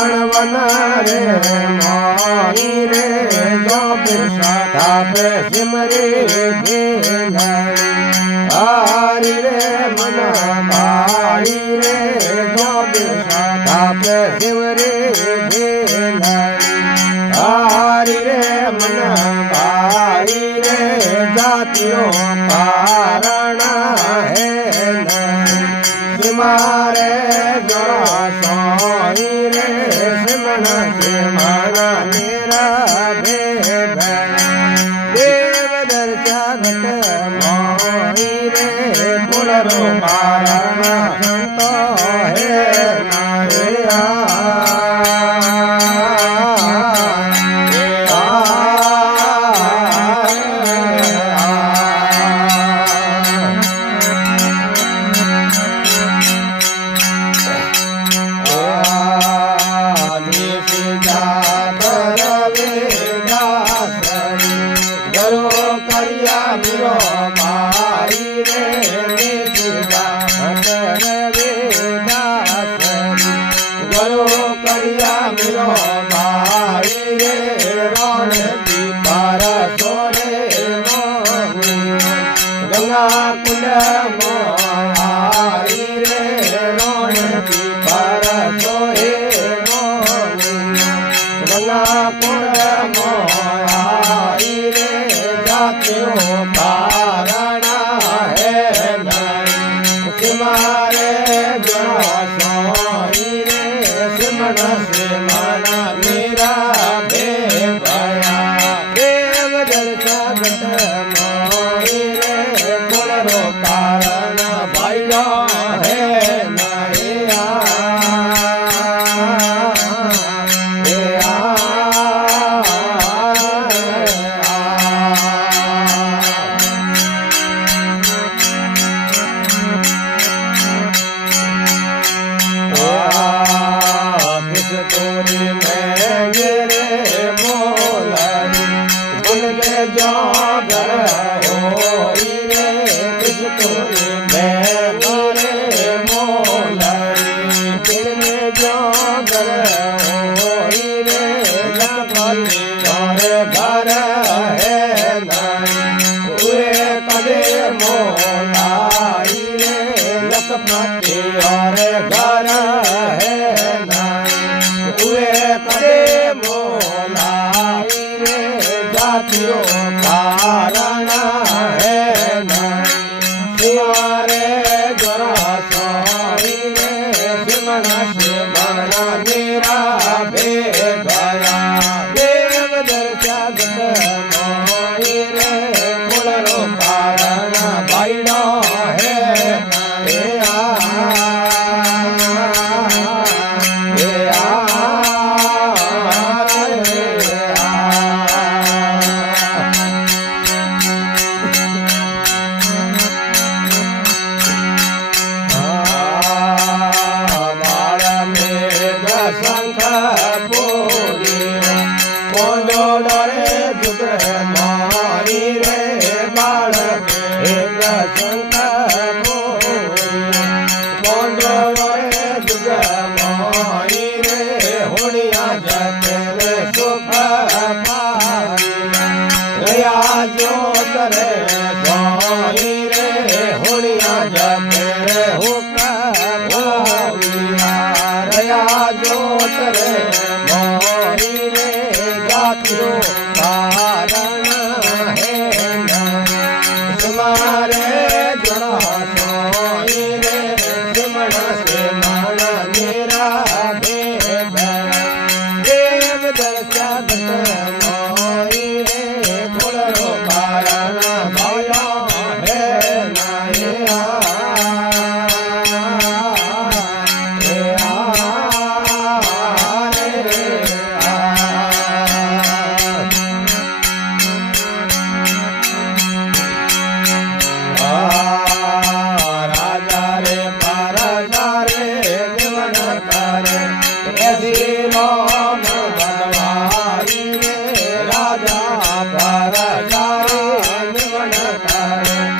कणवन रे मोई रे जो साधा पे सिमरे भेलड़ी हरि रे मन भाई रे जो साधा पे सिमरे भेलड़ी हरि रे मन भाई रे जातियों कारण है सिमारे जरा सोई रे सिमन सिमन मेरा देव देव दर्शा घट मोई रे पुनरो कारण संतो है नारिया मिरो भाई रे गरो करिया मिरो भाई रे रण की पार सोरे गंगा कुंड मोहारी रे रण की पार सोरे गंगा कुंड मोहारी रे जातियों कारण है सिमारे जरा सोई रे सिमन सिमन मेरा भेया देव दर्शा घट मोई रे कुलरो कारण भाइयों है नया जागर होई रे किसतोरी मैं मोरे मोलरी दिल में जागर होई रे लखपति और घर है नहीं हुए कदे मोलाई रे लखपति और घर है नहीं हुए कदे मोलाई रे जातियों कारण है सिमारे जरा सोई रे सिमन सिमन मेरा भेया देव दर्शा घट मोई रे कुलरो कारण भाइयों है शंख पूरी कोंडो डरे जुग मारी रे बाल एक शंख पूरी कोंडो डरे जुग मारी रे होनिया जते रे सुख पारी गया जो करे सोई रे होनिया जते रे हुक जोत रे मोई रे जातियों कारण है तुम्हारे जड़ा सोई रे सिमन सिमन मेरा देव दर्शा घट मोई रे कुलरो कारण भाया है नया राजा रे परजा रे जीवन करे ऐसी राम बनवारी रे राजा परजा रे जीवन करे